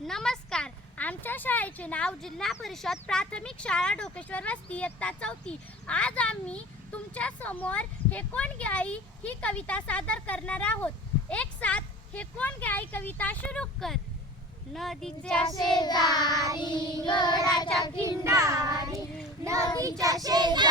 नमस्कार. आमच्या शाळेचे नाव जिल्हा परिषद प्राथमिक शाळा ढोकेश्वर वस्ती इयत्ता चौथी. आज आम्ही तुमच्यासमोर हे कोण गाई ही कविता सादर करणार आहोत. एक साथ हे कोण गाई कविता सुरू कर. नदीच्या शेजारी गडाच्या किंडारी नदीच्या शेजारी